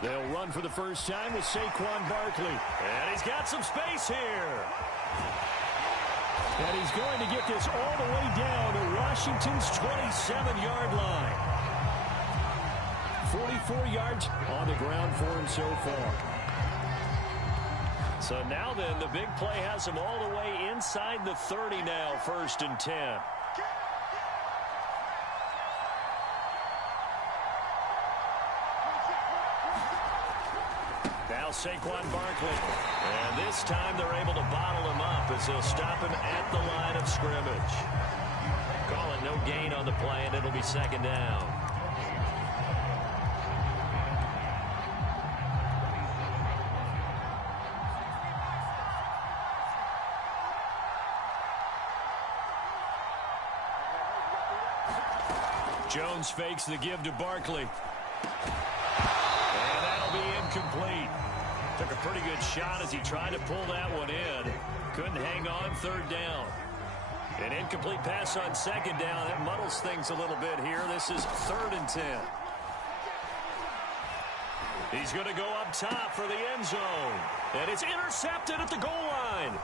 They'll run for the first time with Saquon Barkley. And he's got some space here. And he's going to get this all the way down to Washington's 27-yard line. 44 yards on the ground for him so far. So now then, the big play has him all the way inside the 30 now, 1st and 10. Now Saquon Barkley. And this time they're able to bottle him up as they'll stop him at the line of scrimmage. Call it no gain on the play, and it'll be 2nd down. Jones fakes the give to Barkley. And that'll be incomplete. Took a pretty good shot as he tried to pull that one in. Couldn't hang on 3rd down. An incomplete pass on 2nd down. That muddles things a little bit here. This is 3rd and 10. He's going to go up top for the end zone. And it's intercepted at the goal line.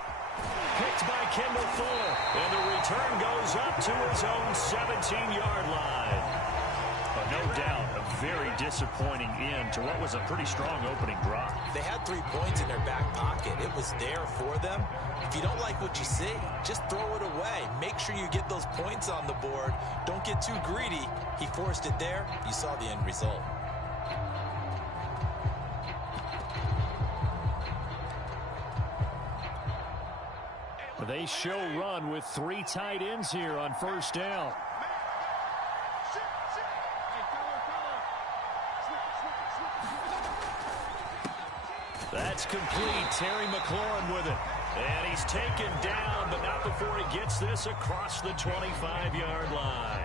Picked by Kendall Fuller. And the return goes up to his own 17-yard line. No doubt, a very disappointing end to what was a pretty strong opening drive. They had 3 points in their back pocket. It was there for them. If you don't like what you see, just throw it away. Make sure you get those points on the board. Don't get too greedy. He forced it there. You saw the end result. They show run with 3 tight ends here on 1st down. That's complete. Terry McLaurin with it. And he's taken down, but not before he gets this across the 25-yard line.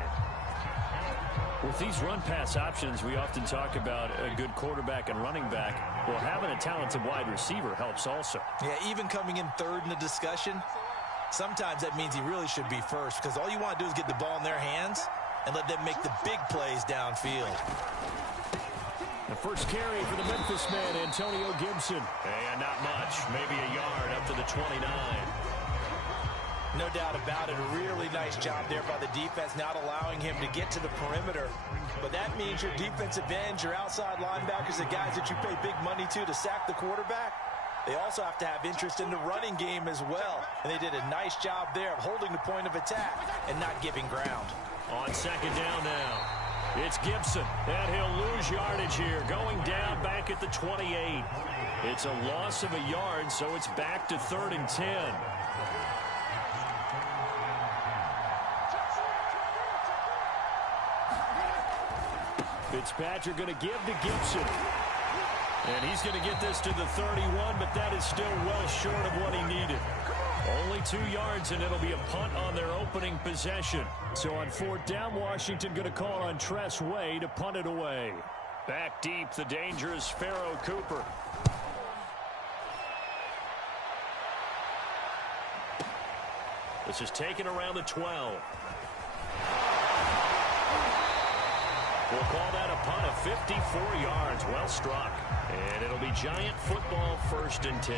With these run-pass options, we often talk about a good quarterback and running back. Well, having a talented wide receiver helps also. Yeah, even coming in 3rd in the discussion, sometimes that means he really should be first, because all you want to do is get the ball in their hands and let them make the big plays downfield. The first carry for the Memphis man, Antonio Gibson. And not much, maybe a yard up to the 29. No doubt about it, a really nice job there by the defense, not allowing him to get to the perimeter. But that means your defensive ends, your outside linebackers, the guys that you pay big money to sack the quarterback, they also have to have interest in the running game as well. And they did a nice job there of holding the point of attack and not giving ground. On 2nd down now. It's Gibson, and he'll lose yardage here, going down back at the 28. It's a loss of a yard, so it's back to 3rd and 10. Fitzpatrick going to give to Gibson. And he's going to get this to the 31, but that is still well short of what he needed. Only 2 yards, and it'll be a punt on their opening possession. So on 4th down, Washington going to call on Tress Way to punt it away. Back deep, the dangerous Pharaoh Cooper. This is taken around the 12. We'll call that a punt of 54 yards. Well struck. And it'll be Giant football, 1st and 10.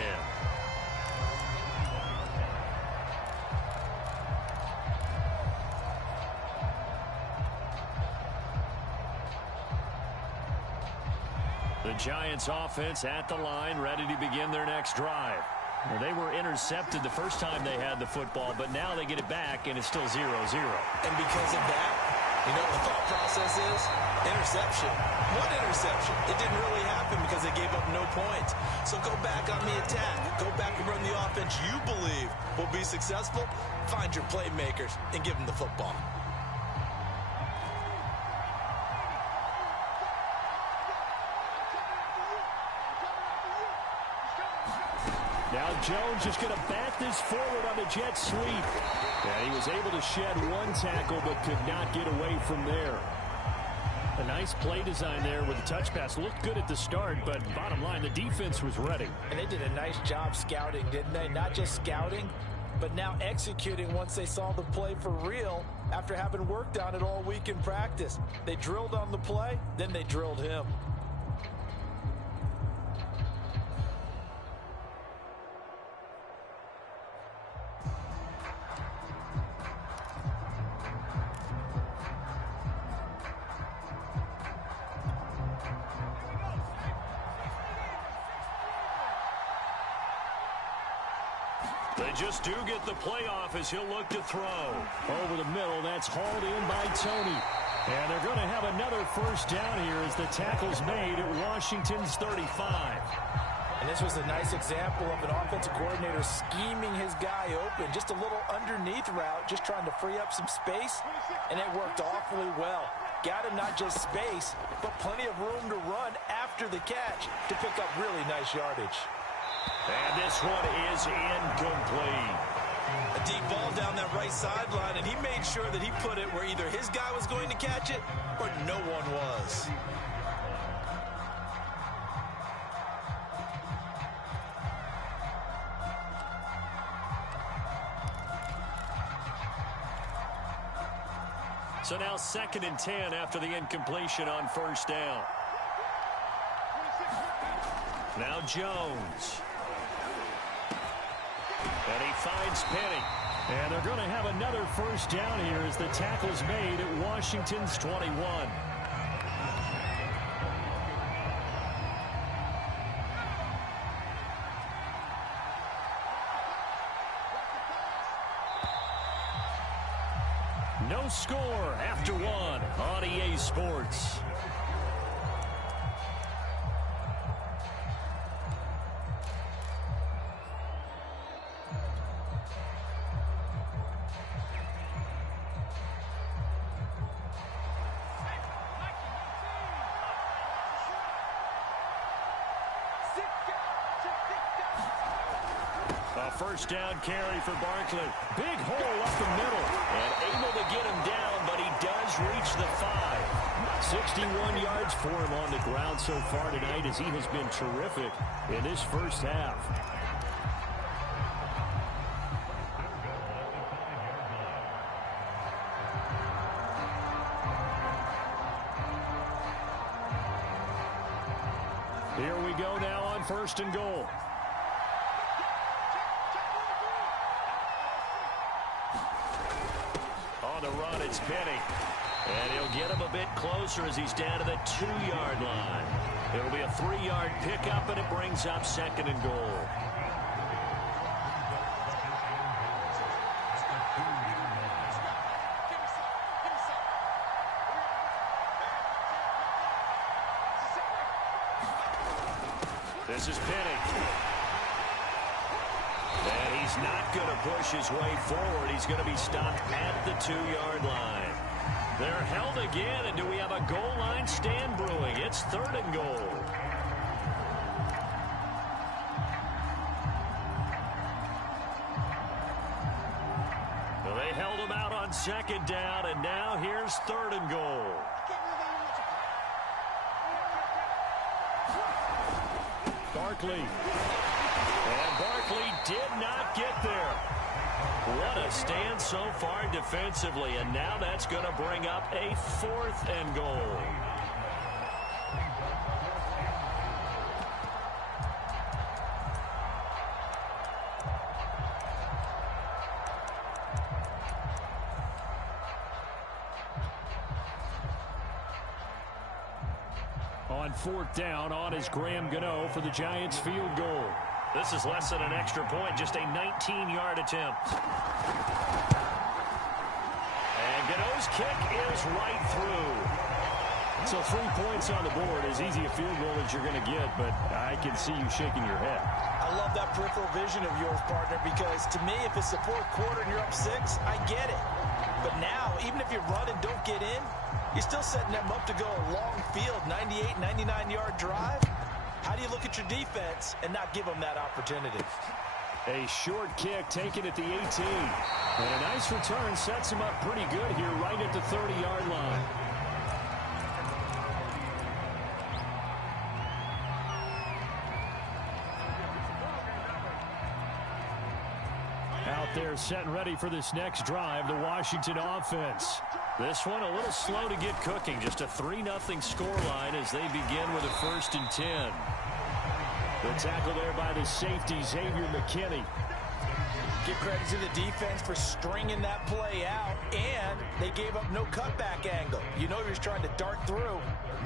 The Giants offense at the line, ready to begin their next drive. Well, they were intercepted the first time they had the football, but now they get it back, and it's still 0-0. And because of that, you know what the thought process is? Interception. What interception? It didn't really happen because they gave up no points. So go back on the attack. Go back and run the offense you believe will be successful. Find your playmakers and give them the football. Now Jones is going to bat this forward on the jet sweep. And he was able to shed 1 tackle but could not get away from there. A nice play design there with the touch pass. Looked good at the start, but bottom line, the defense was ready. And they did a nice job scouting, didn't they? Not just scouting, but now executing once they saw the play for real after having worked on it all week in practice. They drilled on the play, then they drilled him. They just do get the playoff as he'll look to throw. Over the middle, that's hauled in by Tony. And they're going to have another first down here as the tackle's made at Washington's 35. And this was a nice example of an offensive coordinator scheming his guy open. Just a little underneath route, just trying to free up some space, and it worked awfully well. Got him not just space, but plenty of room to run after the catch to pick up really nice yardage. And this one is incomplete. A deep ball down that right sideline, and he made sure that he put it where either his guy was going to catch it or no one was. So now 2nd and 10 after the incompletion on first down. Now Jones. And he finds Penny. And they're going to have another first down here as the tackle's made at Washington's 21. No score after one on EA Sports. First down carry for Barkley. Big hole up the middle. And able to get him down, but he does reach the 5. 61 yards for him on the ground so far tonight as he has been terrific in this first half. Here we go now on 1st and goal. On the run, it's Penny. And he'll get him a bit closer as he's down to the 2-yard line. It'll be a 3-yard pickup, and it brings up 2nd and goal. This is Penny. And he's not going to push his way forward. He's going to be stopped at the 2-yard line. They're held again, and do we have a goal line stand brewing? It's 3rd and goal. Well, they held him out on 2nd down, and now here's 3rd and goal. Barkley. And Barkley did not get there. What a stand so far defensively, and now that's going to bring up a 4th and goal. On 4th down, on is Graham Gano for the Giants field goal. This is less than an extra point, just a 19-yard attempt. And Gano's kick is right through. So 3 points on the board, as easy a field goal as you're going to get, but I can see you shaking your head. I love that peripheral vision of yours, partner, because to me, if it's the 4th quarter and you're up 6, I get it. But now, even if you run and don't get in, you're still setting them up to go a long field, 98, 99-yard drive. How do you look at your defense and not give them that opportunity? A short kick taken at the 18. And a nice return sets him up pretty good here right at the 30-yard line. Out there set and ready for this next drive, the Washington offense. This one a little slow to get cooking. Just a 3-0 scoreline as they begin with a 1st and 10. The tackle there by the safety, Xavier McKinney. Give credit to the defense for stringing that play out, and they gave up no cutback angle. You know you're trying to dart through.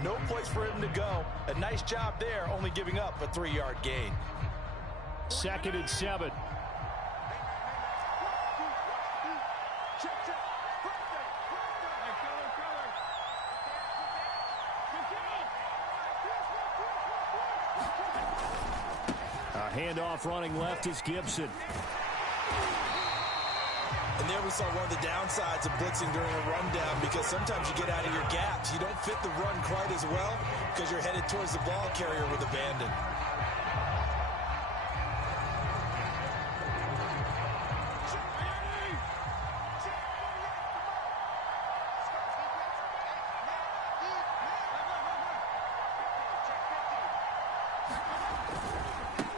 No place for him to go. A nice job there, only giving up a 3-yard gain. 2nd and 7. Handoff running left is Gibson. And there we saw one of the downsides of blitzing during a rundown, because sometimes you get out of your gaps. You don't fit the run quite as well because you're headed towards the ball carrier with abandon.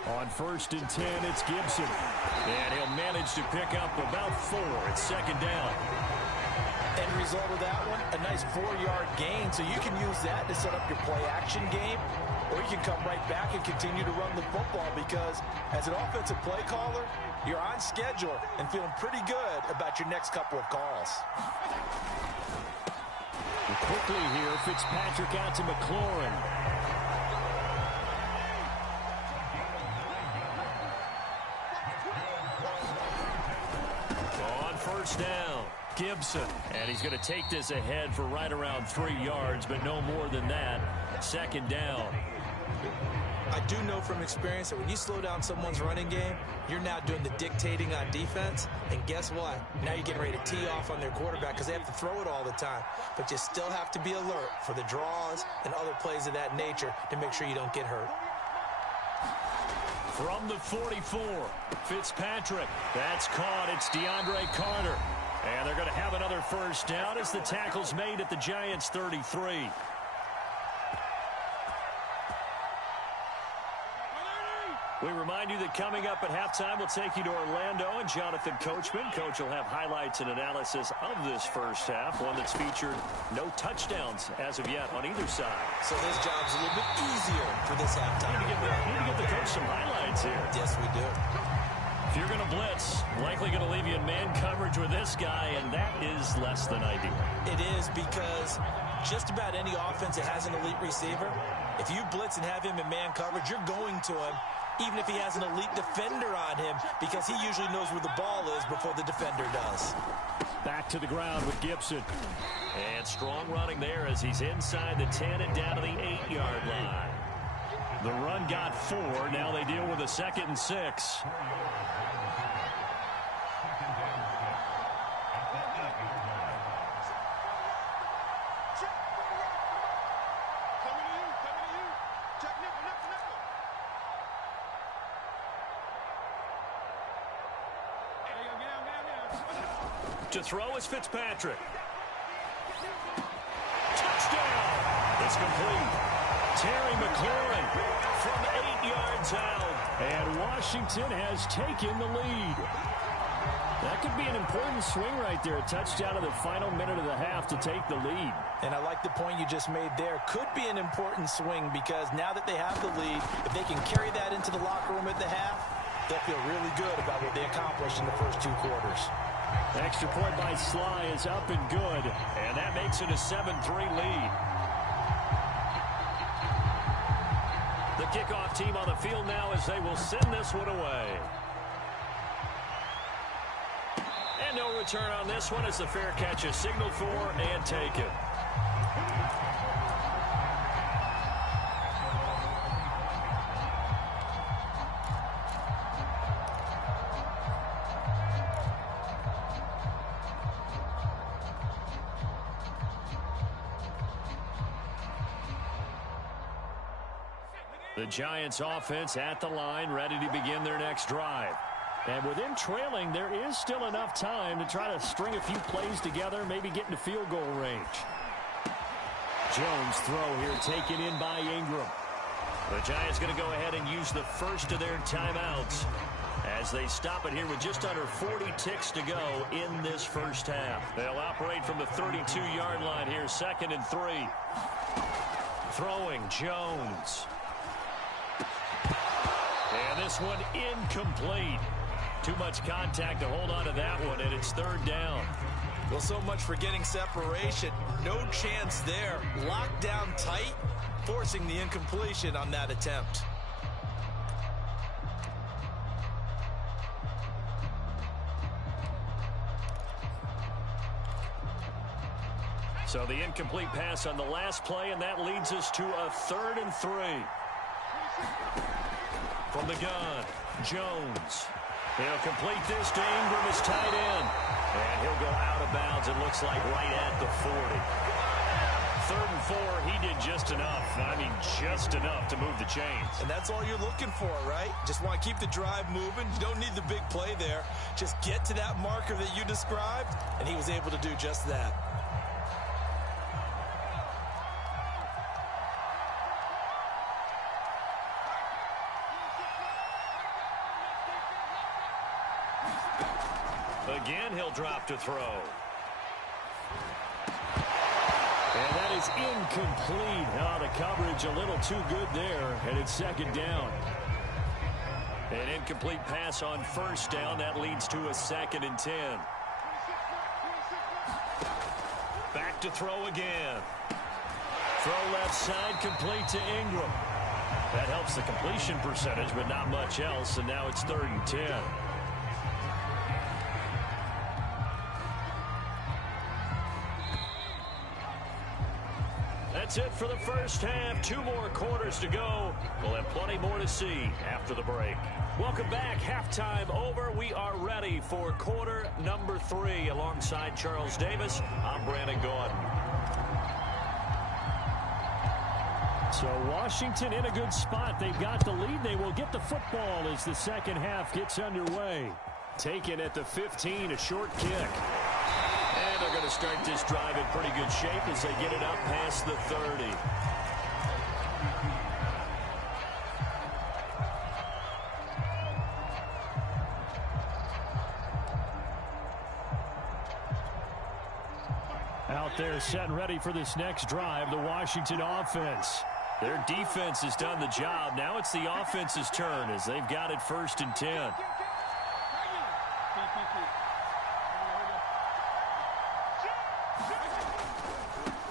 On 1st and 10, it's Gibson. And he'll manage to pick up about 4. It's 2nd down. End result of that one, a nice 4-yard gain. So you can use that to set up your play-action game, or you can come right back and continue to run the football, because as an offensive play caller, you're on schedule and feeling pretty good about your next couple of calls. And quickly here, Fitzpatrick out to McLaurin. Down, Gibson, and he's going to take this ahead for right around 3 yards, but no more than that. 2nd down. I do know from experience that when you slow down someone's running game, you're now doing the dictating on defense, and guess what? Now you're getting ready to tee off on their quarterback because they have to throw it all the time, but you still have to be alert for the draws and other plays of that nature to make sure you don't get hurt. From the 44, Fitzpatrick. That's caught. It's DeAndre Carter. And they're going to have another 1st down as the tackle's made at the Giants' 33. We remind you that coming up at halftime, we'll take you to Orlando and Jonathan Coachman. Coach will have highlights and analysis of this first half, one that's featured no touchdowns as of yet on either side. So this job's a little bit easier for this halftime. We need to give the coach some highlights here. Yes, we do. If you're going to blitz, likely going to leave you in man coverage with this guy, and that is less than ideal. It is, because just about any offense that has an elite receiver, if you blitz and have him in man coverage, you're going to him, even if he has an elite defender on him, because he usually knows where the ball is before the defender does. Back to the ground with Gibson. And strong running there as he's inside the 10 and down to the 8-yard line. The run got 4. Now they deal with a 2nd and 6. To throw is Fitzpatrick. Touchdown! It's complete. Terry McLaurin from 8 yards out. And Washington has taken the lead. That could be an important swing right there. A touchdown in the final minute of the half to take the lead. And I like the point you just made there. Could be an important swing, because now that they have the lead, if they can carry that into the locker room at the half, they'll feel really good about what they accomplished in the first 2 quarters. Extra point by Sly is up and good, and that makes it a 7-3 lead. The kickoff team on the field now as they will send this one away. And no return on this one as the fair catch is signaled for and taken. The Giants offense at the line, ready to begin their next drive. And with them trailing, there is still enough time to try to string a few plays together, maybe get into field goal range. Jones throw here taken in by Ingram. The Giants going to go ahead and use the first of their timeouts as they stop it here with just under 40 ticks to go in this first half. They'll operate from the 32-yard line here, 2nd and 3. Throwing Jones. And this one incomplete. Too much contact to hold on to that one, and it's 3rd down. Well, so much for getting separation. No chance there. Locked down tight, forcing the incompletion on that attempt. So the incomplete pass on the last play, and that leads us to a 3rd and 3. From the gun, Jones. He'll complete this to Ingram, his tight end. And he'll go out of bounds, it looks like, right at the 40. 3rd and 4, he did just enough. I mean, just enough to move the chains. And that's all you're looking for, right? Just want to keep the drive moving. You don't need the big play there. Just get to that marker that you described, and he was able to do just that. Again, he'll drop to throw. And that is incomplete. Oh, the coverage a little too good there, and it's 2nd down. An incomplete pass on 1st down. That leads to a 2nd and 10. Back to throw again. Throw left side, complete to Ingram. That helps the completion percentage, but not much else, and now it's 3rd and 10. That's it for the first half. 2 more quarters to go. We'll have plenty more to see after the break. Welcome back. Halftime over. We are ready for quarter number 3. Alongside Charles Davis, I'm Brandon Gordon. So Washington in a good spot. They've got the lead. They will get the football as the second half gets underway. Taken at the 15, a short kick. And they're going to start this drive in pretty good shape as they get it up past the 30. Out there set and ready for this next drive, the Washington offense. Their defense has done the job. Now it's the offense's turn as they've got it 1st and 10.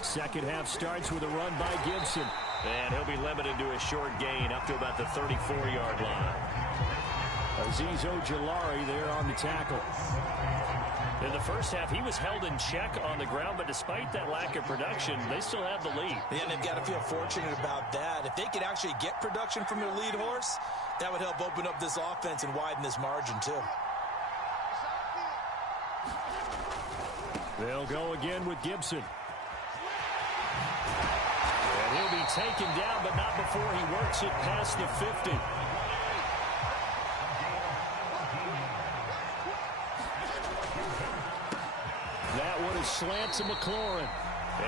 Second half starts with a run by Gibson. And he'll be limited to a short gain up to about the 34-yard line. Azeez Ojulari there on the tackle. In the first half, he was held in check on the ground, but despite that lack of production, they still have the lead. Yeah, and they've got to feel fortunate about that. If they could actually get production from their lead horse, that would help open up this offense and widen this margin, too. They'll go again with Gibson. And he'll be taken down, but not before he works it past the 50. That one is slant to McLaurin.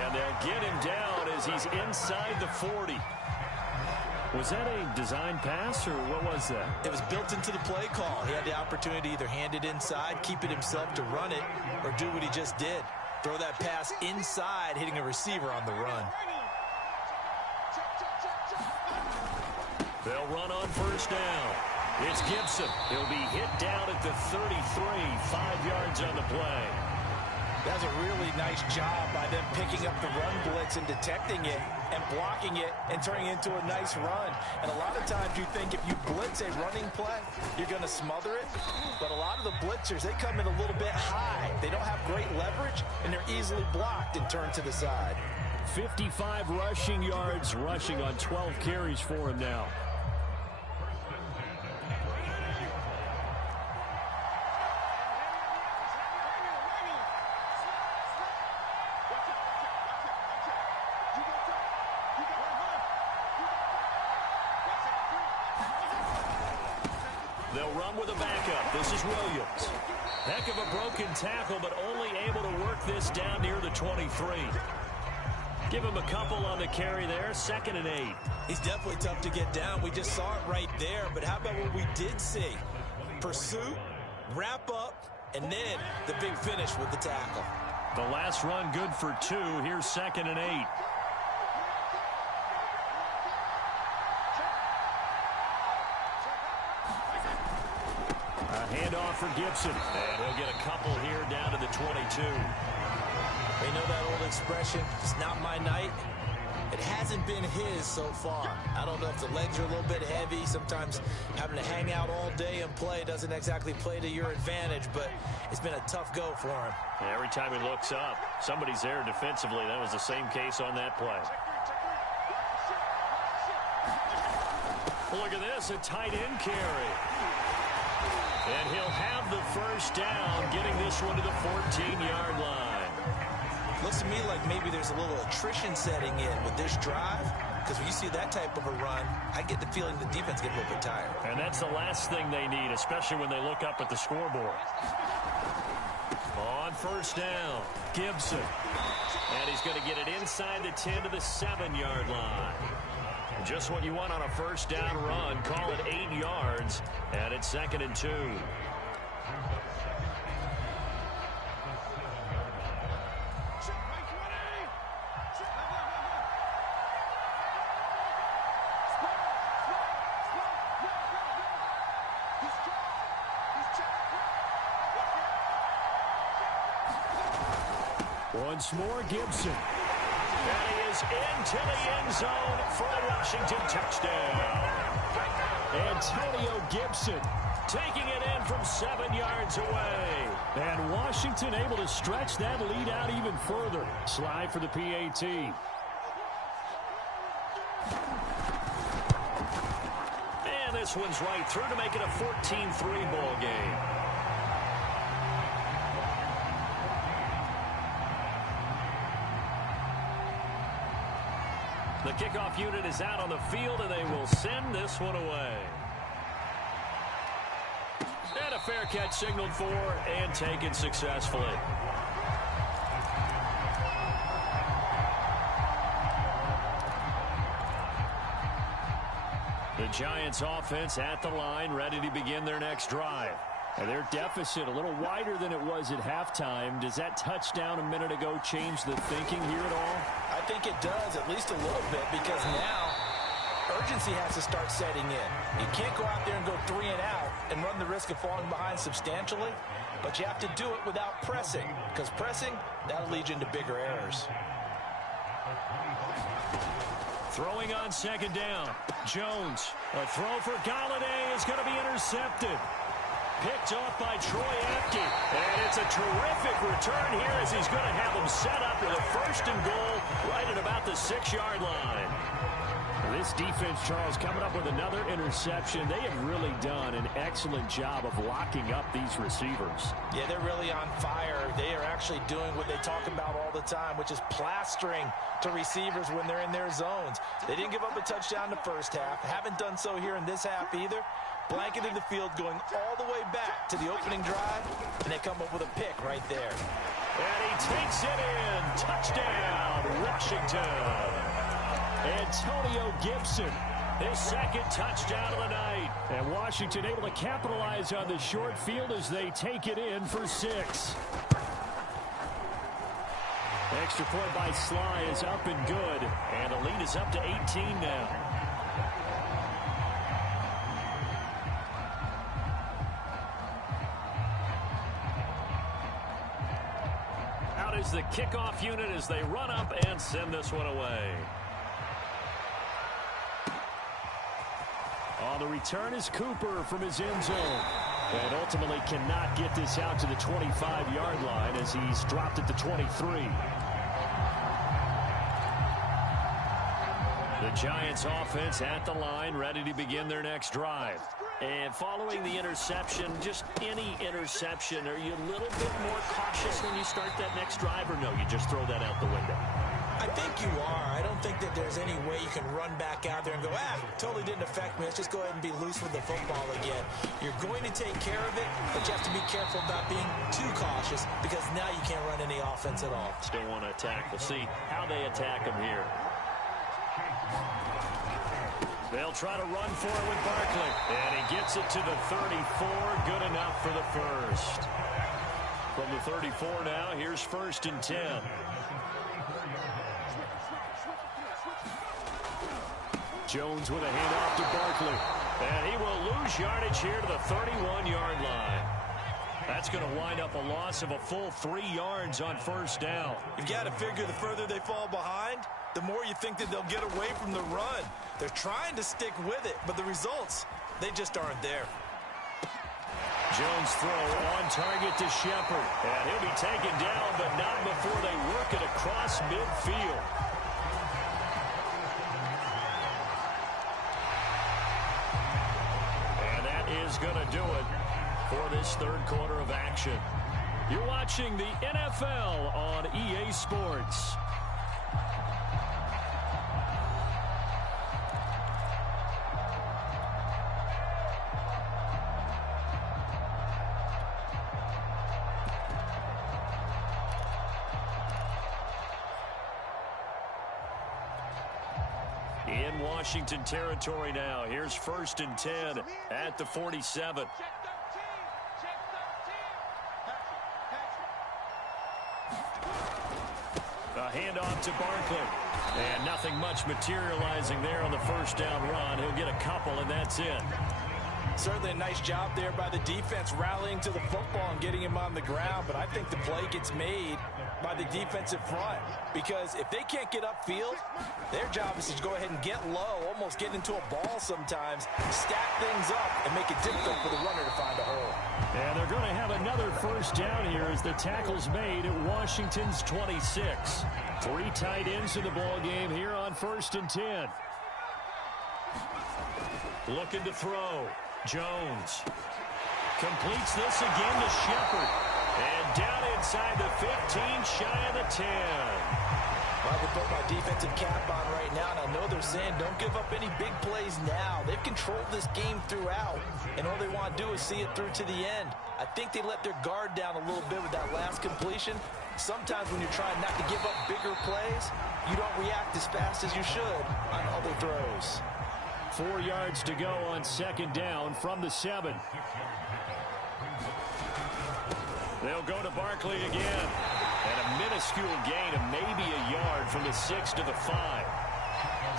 And they'll get him down as he's inside the 40. Was that a design pass, or what was that? It was built into the play call. He had the opportunity to either hand it inside, keep it himself to run it, or do what he just did. Throw that pass inside, hitting a receiver on the run. They'll run on 1st down. It's Gibson. He'll be hit down at the 33, 5 yards on the play. That's a really nice job by them picking up the run blitz and detecting it and blocking it and turning it into a nice run. And a lot of times you think if you blitz a running play, you're going to smother it. But a lot of the blitzers, they come in a little bit high. They don't have great leverage, and they're easily blocked and turned to the side. 55 rushing yards, rushing on 12 carries for him now. They'll run with a backup. This is Williams. Heck of a broken tackle, but only able to work this down near the 23. Give him a couple on the carry there. 2nd and 8. He's definitely tough to get down. We just saw it right there. But how about what we did see? Pursuit, wrap up, and then the big finish with the tackle. The last run good for 2. Here's 2nd and 8. A handoff for Gibson. And he'll get a couple here down to the 22. You know that old expression, it's not my night? It hasn't been his so far. I don't know if the legs are a little bit heavy. Sometimes having to hang out all day and play doesn't exactly play to your advantage, but it's been a tough go for him. And every time he looks up, somebody's there defensively. That was the same case on that play. Look at this, a tight end carry. And he'll have the first down, getting this one to the 14-yard line. Looks to me like maybe there's a little attrition setting in with this drive, because when you see that type of a run, I get the feeling the defense gets a little bit tired. And that's the last thing they need, especially when they look up at the scoreboard. On first down, Gibson. And he's going to get it inside the 10 to the 7-yard line. Just what you want on a first down run. Call it 8 yards, and it's 2nd and 2. Once more, Gibson. And he is into the end zone for a Washington touchdown. Antonio Gibson taking it in from 7 yards away. And Washington able to stretch that lead out even further. Slide for the PAT. And this one's right through to make it a 14-3 ball game. The kickoff unit is out on the field, and they will send this one away. And a fair catch signaled for and taken successfully. The Giants offense at the line, ready to begin their next drive. And their deficit a little wider than it was at halftime. Does that touchdown a minute ago change the thinking here at all? I think it does, at least a little bit, because now urgency has to start setting in. You can't go out there and go 3 and out and run the risk of falling behind substantially, but you have to do it without pressing, because pressing, that'll lead you into bigger errors. Throwing on second down. Jones. A throw for Galladay is going to be intercepted. Picked off by Troy Apke. And it's a terrific return here as he's going to have them set up with a 1st and goal right at about the 6-yard line. This defense, Charles, coming up with another interception. They have really done an excellent job of locking up these receivers. Yeah, they're really on fire. They are actually doing what they talk about all the time, which is plastering to receivers when they're in their zones. They didn't give up a touchdown the first half. Haven't done so here in this half either. Blanketed the field going all the way back to the opening drive, and they come up with a pick right there. And he takes it in. Touchdown, Washington. Antonio Gibson, his 2nd touchdown of the night. And Washington able to capitalize on the short field as they take it in for 6. Extra point by Sly is up and good. And the lead is up to 18 now. Out is the kickoff unit as they run up and send this one away. On the return is Cooper from his end zone. And ultimately cannot get this out to the 25-yard line as he's dropped at the 23. The Giants offense at the line, ready to begin their next drive. And following the interception, just any interception, are you a little bit more cautious when you start that next drive, or no, you just throw that out the window? I think you are. I don't think that there's any way you can run back out there and go, totally didn't affect me. Let's just go ahead and be loose with the football again. You're going to take care of it, but you have to be careful about being too cautious because now you can't run any offense at all. Still want to attack. We'll see how they attack him here. They'll try to run for it with Barkley. And he gets it to the 34. Good enough for the first. From the 34 now, here's 1st and 10. Jones with a handoff to Barkley. And he will lose yardage here to the 31-yard line. That's going to wind up a loss of a full 3 yards on 1st down. You've got to figure the further they fall behind, the more you think that they'll get away from the run. They're trying to stick with it, but the results, they just aren't there. Jones throw on target to Shepard. And he'll be taken down, but not before they work it across midfield. going to do it for this third quarter of action. You're watching the NFL on EA Sports. In Washington territory now. Here's 1st and 10 at the 47. A handoff to Barkley. And nothing much materializing there on the first down run. He'll get a couple, and that's it. Certainly a nice job there by the defense rallying to the football and getting him on the ground. But I think the play gets made by the defensive front, because if they can't get upfield, their job is to go ahead and get low, almost get into a ball sometimes, stack things up, and make it difficult for the runner to find a hole. And they're going to have another first down here as the tackle's made at Washington's 26. 3 tight ends in the ball game here on 1st and 10. Looking to throw. Jones completes this again to Shepard. And down inside the 15, shy of the 10. Well, I put my defensive cap on right now, and I know they're saying don't give up any big plays now. They've controlled this game throughout, and all they want to do is see it through to the end. I think they let their guard down a little bit with that last completion. Sometimes when you're trying not to give up bigger plays, you don't react as fast as you should on other throws. 4 yards to go on 2nd down from the 7. They'll go to Barkley again. And a minuscule gain of maybe a yard from the 6 to the 5.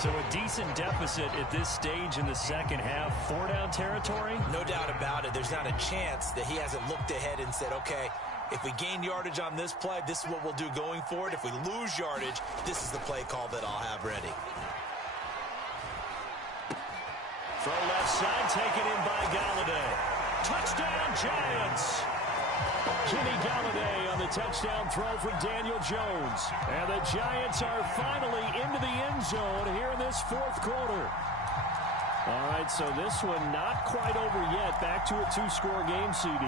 So a decent deficit at this stage in the second half. 4-down territory? No doubt about it. There's not a chance that he hasn't looked ahead and said, okay, if we gain yardage on this play, this is what we'll do going forward. If we lose yardage, this is the play call that I'll have ready. Throw left side, taken in by Galladay. Touchdown, Giants! Kenny Galladay on the touchdown throw for Daniel Jones. And the Giants are finally into the end zone here in this 4th quarter. All right, so this one not quite over yet. Back to a 2-score game, CD.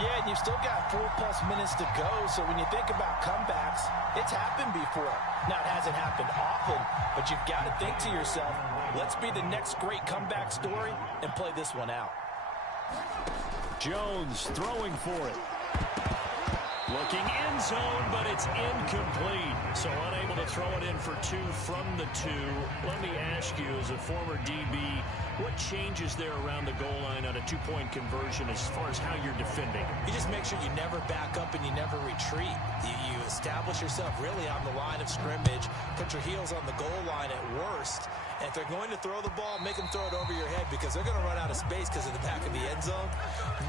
Yeah, and you've still got 4+ minutes to go. So when you think about comebacks, it's happened before. Now, it hasn't happened often, but you've got to think to yourself, let's be the next great comeback story and play this one out. Jones throwing for it. Looking end zone, but it's incomplete. So unable to throw it in for 2 from the 2. Let me ask you, as a former DB, what changes there around the goal line on a 2-point conversion as far as how you're defending? You just make sure you never back up and you never retreat. You establish yourself really on the line of scrimmage, put your heels on the goal line at worst, and if they're going to throw the ball, make them throw it over your head because they're going to run out of space because of the back of the end zone.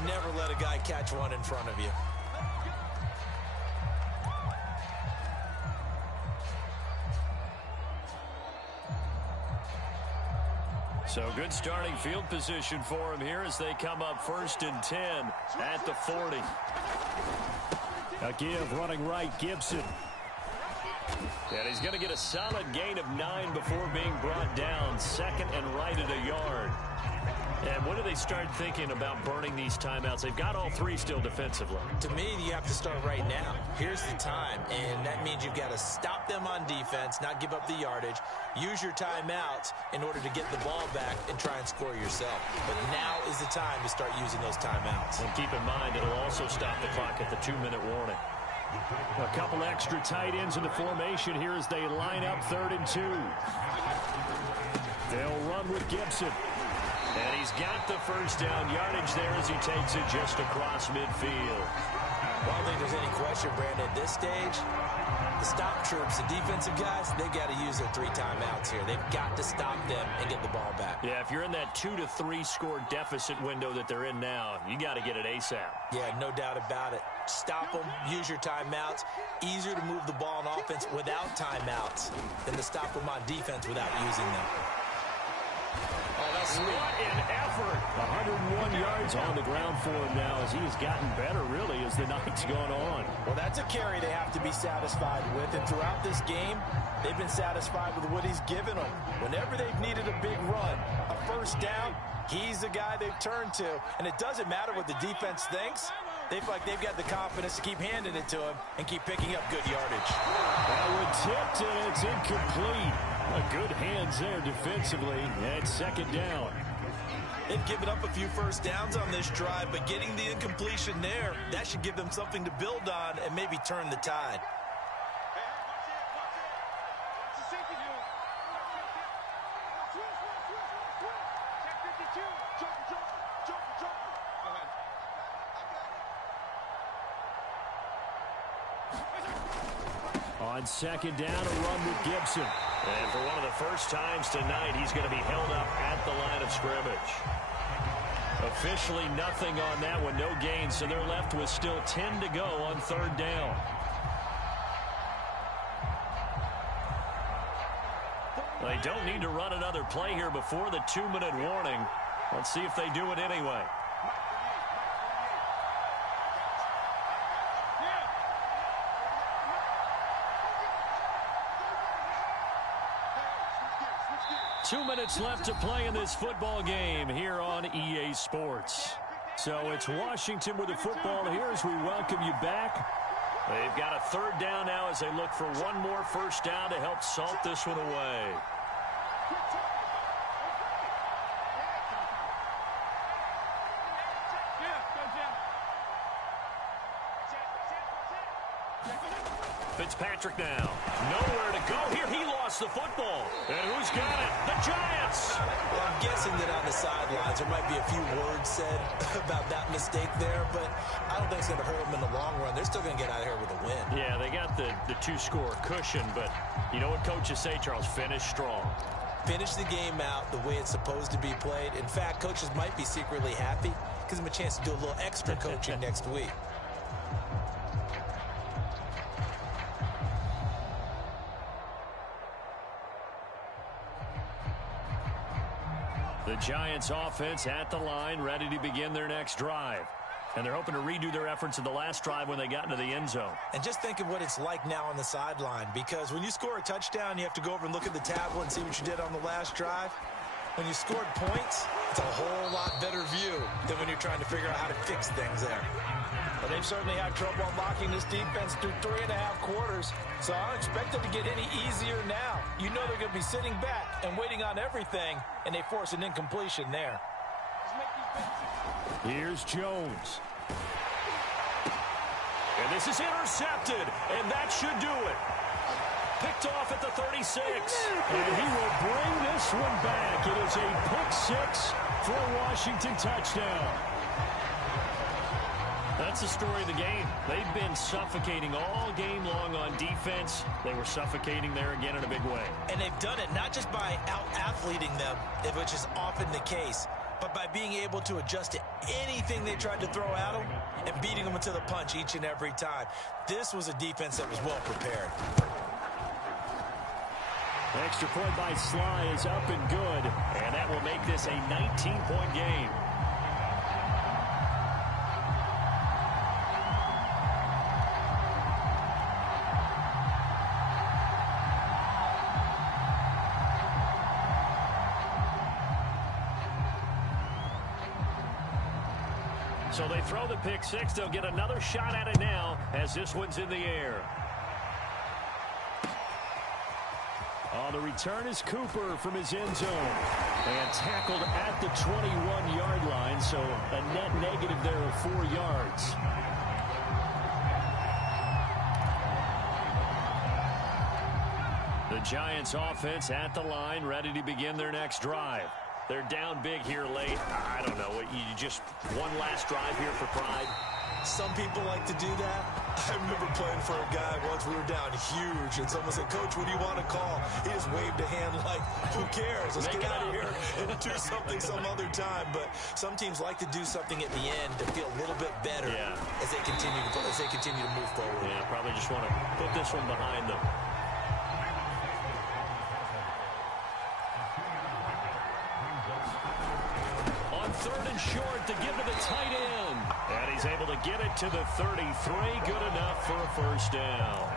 Never let a guy catch one in front of you. So good starting field position for him here as they come up 1st and 10 at the 40. A give running right, Gibson. And he's going to get a solid gain of 9 before being brought down. 2nd and right at a yard. And when do they start thinking about burning these timeouts? They've got all 3 still defensively. To me, you have to start right now. Here's the time, and that means you've got to stop them on defense, not give up the yardage, use your timeouts in order to get the ball back and try and score yourself. But now is the time to start using those timeouts. And keep in mind, it'll also stop the clock at the 2-minute warning. A couple extra tight ends in the formation here as they line up 3rd and 2. They'll run with Gibson. And he's got the first down yardage there as he takes it just across midfield. Well, I don't think there's any question, Brandon, at this stage, the stop troops, the defensive guys, they've got to use their 3 timeouts here. They've got to stop them and get the ball back. Yeah, if you're in that 2 to 3 score deficit window that they're in now, you got to get it ASAP. Yeah, no doubt about it. Stop them, use your timeouts. Easier to move the ball on offense without timeouts than to stop them on defense without using them. Oh, that's what an effort. 101 yards on the ground for him now as he has gotten better, really, as the night's gone on. Well, that's a carry they have to be satisfied with. And throughout this game, they've been satisfied with what he's given them. Whenever they've needed a big run, a first down, He's the guy they've turned to, and it doesn't matter what the defense thinks. They feel like they've got the confidence to keep handing it to him and keep picking up good yardage. That one tipped, and it's incomplete. Good hands there defensively at second down. They've given up a few first downs on this drive, but getting the incompletion there, that should give them something to build on and maybe turn the tide. On second down, a run with Gibson. And for one of the first times tonight, he's going to be held up at the line of scrimmage. Officially nothing on that one, no gain, so they're left with still 10 to go on third down. They don't need to run another play here before the 2-minute warning. Let's see if they do it anyway. Two minutes left to play in this football game here on EA Sports. So it's Washington with the football here as we welcome you back. They've got a third down now as they look for one more first down to help salt this one away. Fitzpatrick now. Nowhere to go here. He lost the football. And who's got it? The Giants! Well, I'm guessing that on the sidelines there might be a few words said about that mistake there, but I don't think it's going to hurt them in the long run. They're still going to get out of here with a win. Yeah, they got the two-score cushion, but you know what coaches say, Charles? Finish strong. Finish the game out the way it's supposed to be played. In fact, coaches might be secretly happy. Gives them a chance to do a little extra coaching next week. The Giants offense at the line, ready to begin their next drive. And they're hoping to redo their efforts in the last drive when they got into the end zone. And just think of what it's like now on the sideline, because when you score a touchdown, you have to go over and look at the tablet and see what you did on the last drive. When you scored points, it's a whole lot better view than when you're trying to figure out how to fix things there. But they've certainly had trouble unlocking this defense through 3.5 quarters, so I don't expect it to get any easier now. You know they're going to be sitting back and waiting on everything, and they force an incompletion there. Here's Jones. And this is intercepted, and that should do it. Picked off at the 36. And he will bring this one back. It is a pick six for a Washington touchdown. That's the story of the game. They've been suffocating all game long on defense. They were suffocating there again in a big way. And they've done it not just by out-athleting them, which is often the case, but by being able to adjust to anything they tried to throw at them and beating them into the punch each and every time. This was a defense that was well prepared. Extra point by Sly is up and good, and that will make this a 19-point game. So they throw the pick six. They'll get another shot at it now as this one's in the air. On the return is Cooper from his end zone. And tackled at the 21-yard line, so a net negative there of 4 yards. The Giants offense at the line, ready to begin their next drive. They're down big here late. I don't know. You just one last drive here for pride. Some people like to do that. I remember playing for a guy once. We were down huge, and someone said, "Coach, what do you want to call?" He just waved a hand like, "Who cares? Let's get out of here and do something some other time." But some teams like to do something at the end to feel a little bit better as they continue to move forward. Yeah, probably just want to put this one behind them. Third and short to give to the tight end. And he's able to get it to the 33. Good enough for a first down.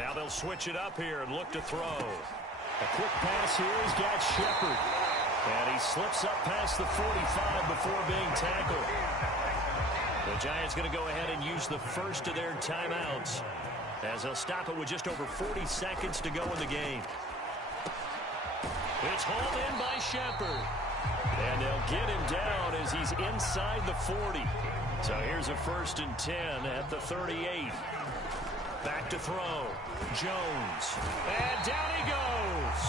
Now they'll switch it up here and look to throw. A quick pass here. He's got Shepard. And he slips up past the 45 before being tackled. The Giants going to go ahead and use the first of their timeouts, as they'll stop it with just over 40 seconds to go in the game. It's hauled in by Shepard. And they'll get him down as he's inside the 40. So here's a 1st and 10 at the 38. Back to throw. Jones. And down he goes.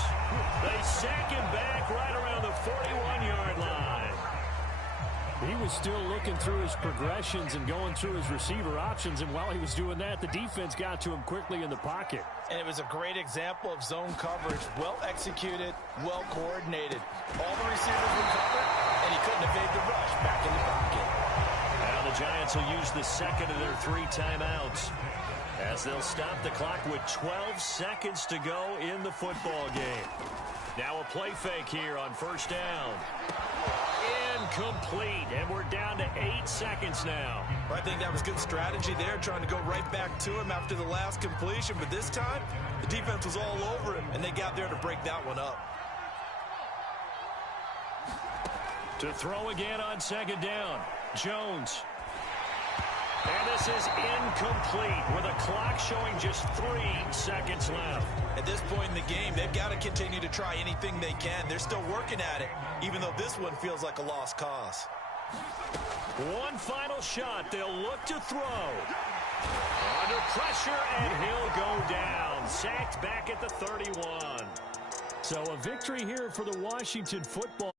They sack him back right around the 41-yard line. He was still looking through his progressions and going through his receiver options, and while he was doing that, the defense got to him quickly in the pocket. And it was a great example of zone coverage. Well executed, well coordinated. All the receivers were covered, and he couldn't evade the rush back in the pocket. Now the Giants will use the second of their 3 timeouts, as they'll stop the clock with 12 seconds to go in the football game. Now a play fake here on 1st down. Incomplete, and we're down to 8 seconds now. I think that was good strategy there, trying to go right back to him after the last completion. But this time, the defense was all over him, and they got there to break that one up. To throw again on 2nd down. Jones. And this is incomplete with a clock showing just 3 seconds left. At this point in the game, they've got to continue to try anything they can. They're still working at it, even though this one feels like a lost cause. One final shot. They'll look to throw. Under pressure, and he'll go down. Sacked back at the 31. So a victory here for the Washington football